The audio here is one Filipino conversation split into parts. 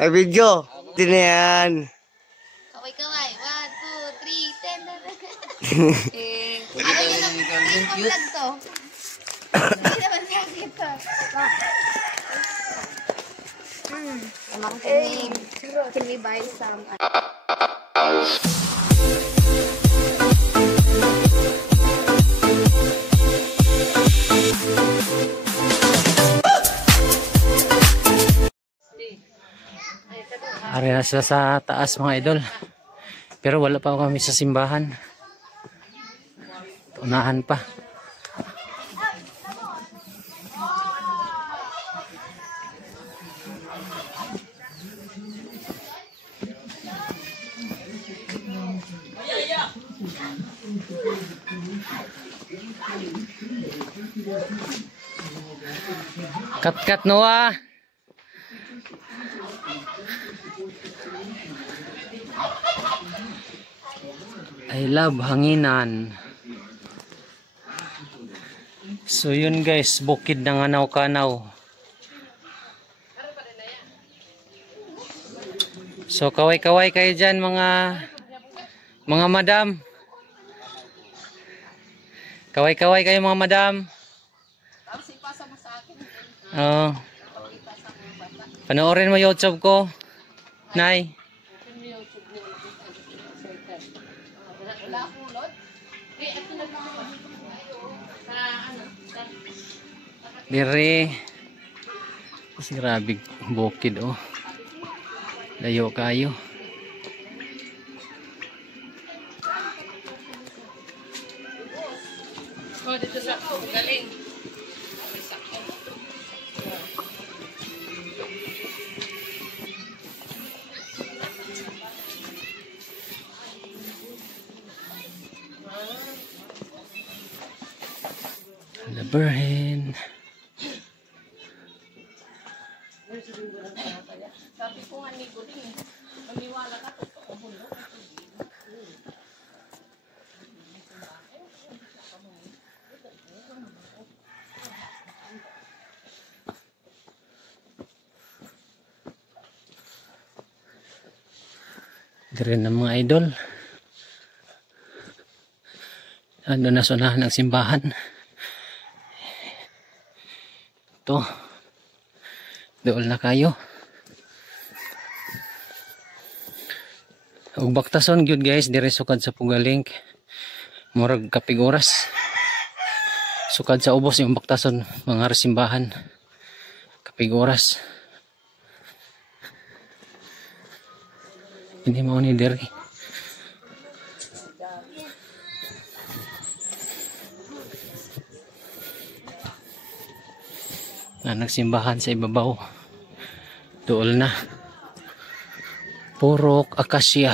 Ay, video. Ito na yan. Kaway-kaway. 1, 2, 3, 10. Ano yun ang vlog to? Hindi naman sakit to. Can we buy some? Ari na sila sa taas mga idol. Pero wala pa kami sa simbahan. Unahan pa. Kat Noah. I love hanginan. So yun guys, bukid ng Anaw-Kanaw. So kaway-kaway kayo dyan mga madam. Kaway-kaway kayo mga madam. Oh. Panoorin mo YouTube ko, Nay. Dire. Kasi grabe bukid oh. Layo kayo. Oh, dito sa galing. Laberhen. Sabi ko nga ni Guling, maniwala ka to. Dire na mga idol. Ano na sunahan ng simbahan. Ito. Dool na kayo. Ug baktason gyud guys, dire sukad sa Pugaling. Murag kapig oras. Sukad sa ubos yung baktason mga simbahan. Kapig oras. Hindi mo ni dire. Na nagsimbahan sa ibabaw. Dool na. Purok akasya.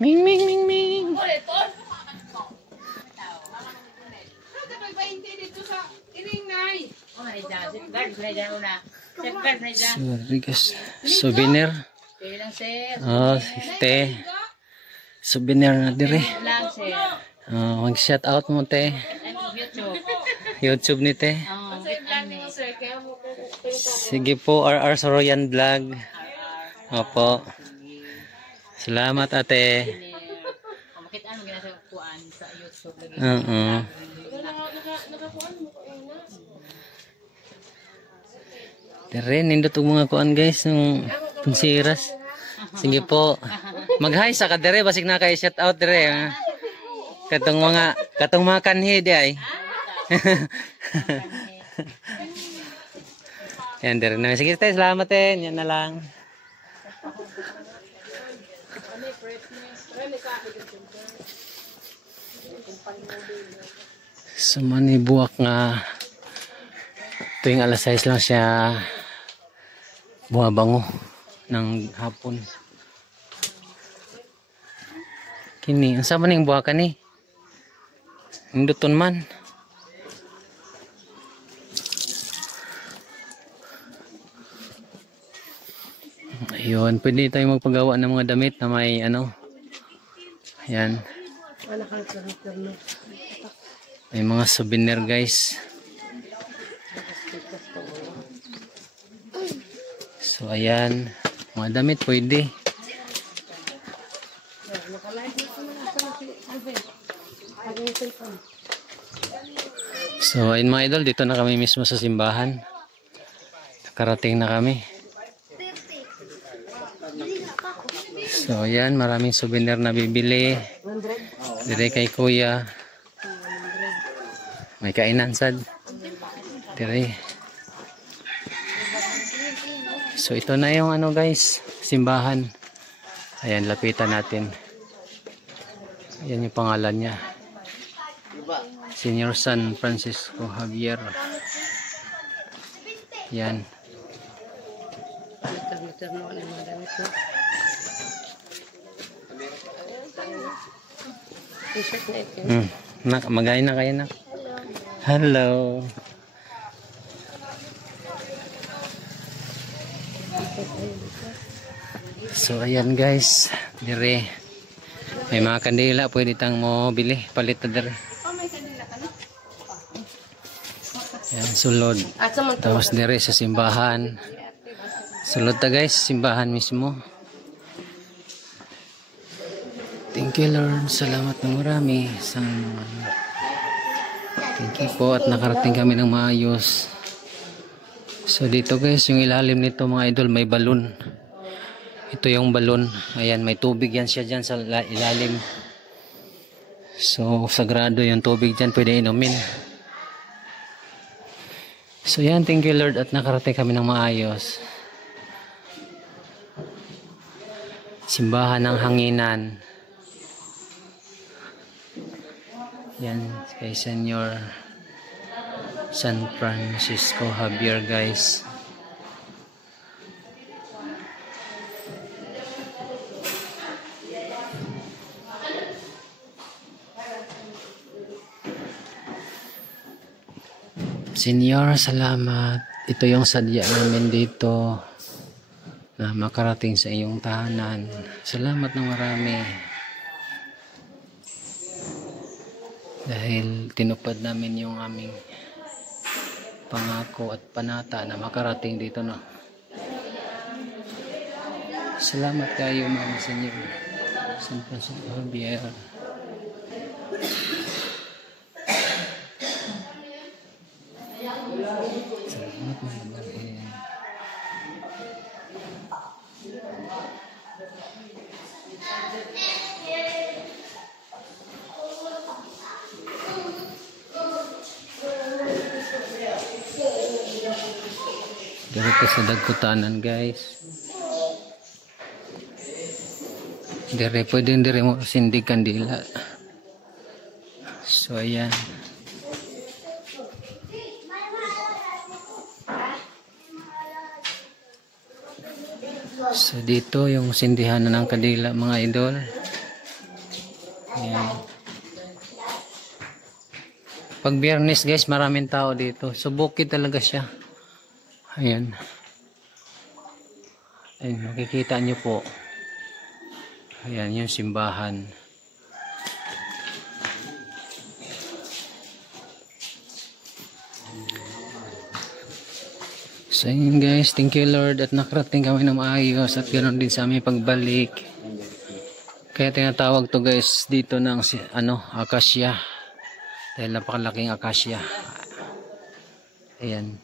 Ming ming ming ming. Sorry guys. Souvenir. Oh, te. Souvenir na dire. Mag shout out mo te. YouTube ni te. Sige po, RR Soroyan Vlog. Opo. Salamat ate. Dire, nindot og mga kuan guys, ng punsiras. Sige po. Mag-hi sa ka dire, basig na kay shout out dire. Katong mga kanhi di ay. Yan dire na. Sige tayo, salamat eh. Yan na lang. So manibuak nga tuwing alas 6 lang siya bumabango ng hapon. Kini, ang sama ning buhakan ni? Hinduton man. Ayun, pwede tayong magpagawa ng mga damit na may ano, Yan. May mga souvenir guys. So ayan, mga damit pwede. So ayun mga idol, dito na kami mismo sa simbahan. Nakarating na kami. So ayan, maraming souvenir na bibili. Dire kay kuya. May kainan sad. Dire. So ito na yung ano guys, simbahan. Ayan, lapitan natin. Ayan yung pangalan niya. Senior San Francisco Javier. Yan. Magain na kayo na. Hello. So ayan guys, dire may mga kandila pwede tang mo bili, palit na dire. Yan, sulod. Tapos dire sa simbahan. Sulod ta guys, simbahan mismo. Thank you Lord, salamat na marami. Thank you po at nakarating kami ng maayos. So dito guys, yung ilalim nito mga idol, may balon. Ito yung balon. Ayan, may tubig yan siya dyan sa ilalim. So sagrado yung tubig dyan, pwede inumin. So yan, thank you Lord at nakarating kami ng maayos. Simbahan ng Hanginan. Yan, kay Senior San Francisco Javier guys. Senior, salamat. Ito yung sadya namin dito na makarating sa iyong tahanan. Salamat ng marami. Dahil tinupad namin yung aming pangako at panata na makarating dito na. Salamat kayo mga Senior San Francisco Javier. Salamat mga marami. Dito sa Dagkutanan guys. Dire pwedeng dire mo sindig kandila. So ayan. So dito yung sindihan na ng kandila mga idol. Ayan. Pag Biyernes guys, maraming tao dito. So bukid talaga siya. Ayan. Ayun, makikita nyo po. Ayan, yung simbahan. So yun guys, thank you Lord at nakarating kami ng maayos at ganoon din sa aming pagbalik. Kaya tinatawag to guys dito ng akasya. Dahil napakalaking akasya. Ayan.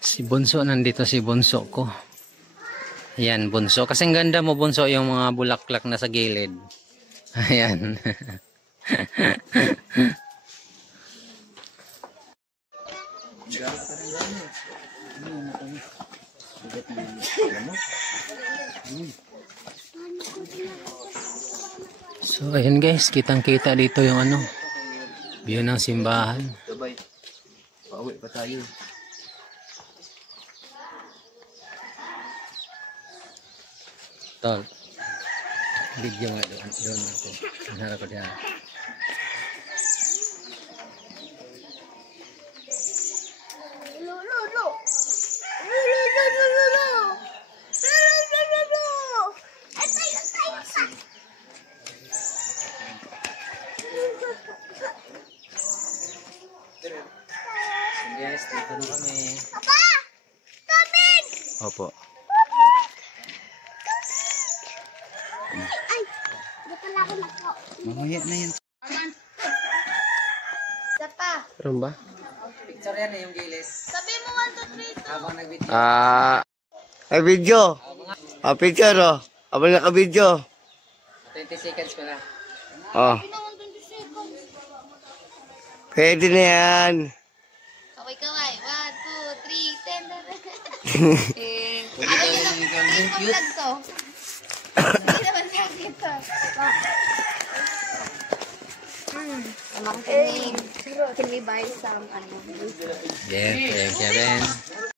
Si Bunso, nandito si Bunso ko. Ayan, Bunso. Kasing ganda mo, Bunso, yung mga bulaklak na sa gilid. Ayan. So ayun guys, kitang kita dito yung ano, view ng simbahan. Sabay. Pauwi pa tayo. Tol, video nga doon ako. Hanap ko diyan. Yes, dito na kami. Opo. Mamaya na yan. Isa pa. Meron ba? Picture yan yung gilid. Sabi mo 1, 2, 3, 2. Habang nag-video. Ay, video. Picture, oh. Abang naka-video. 20 seconds ko na. Oh. Pinawan 20 seconds. Pwede na yan. Kaway-kaway. 1, 2, 3, 10. Ano vlog to? Hindi naman sa akin to. Can we buy some, Yeah, thank you, Ben.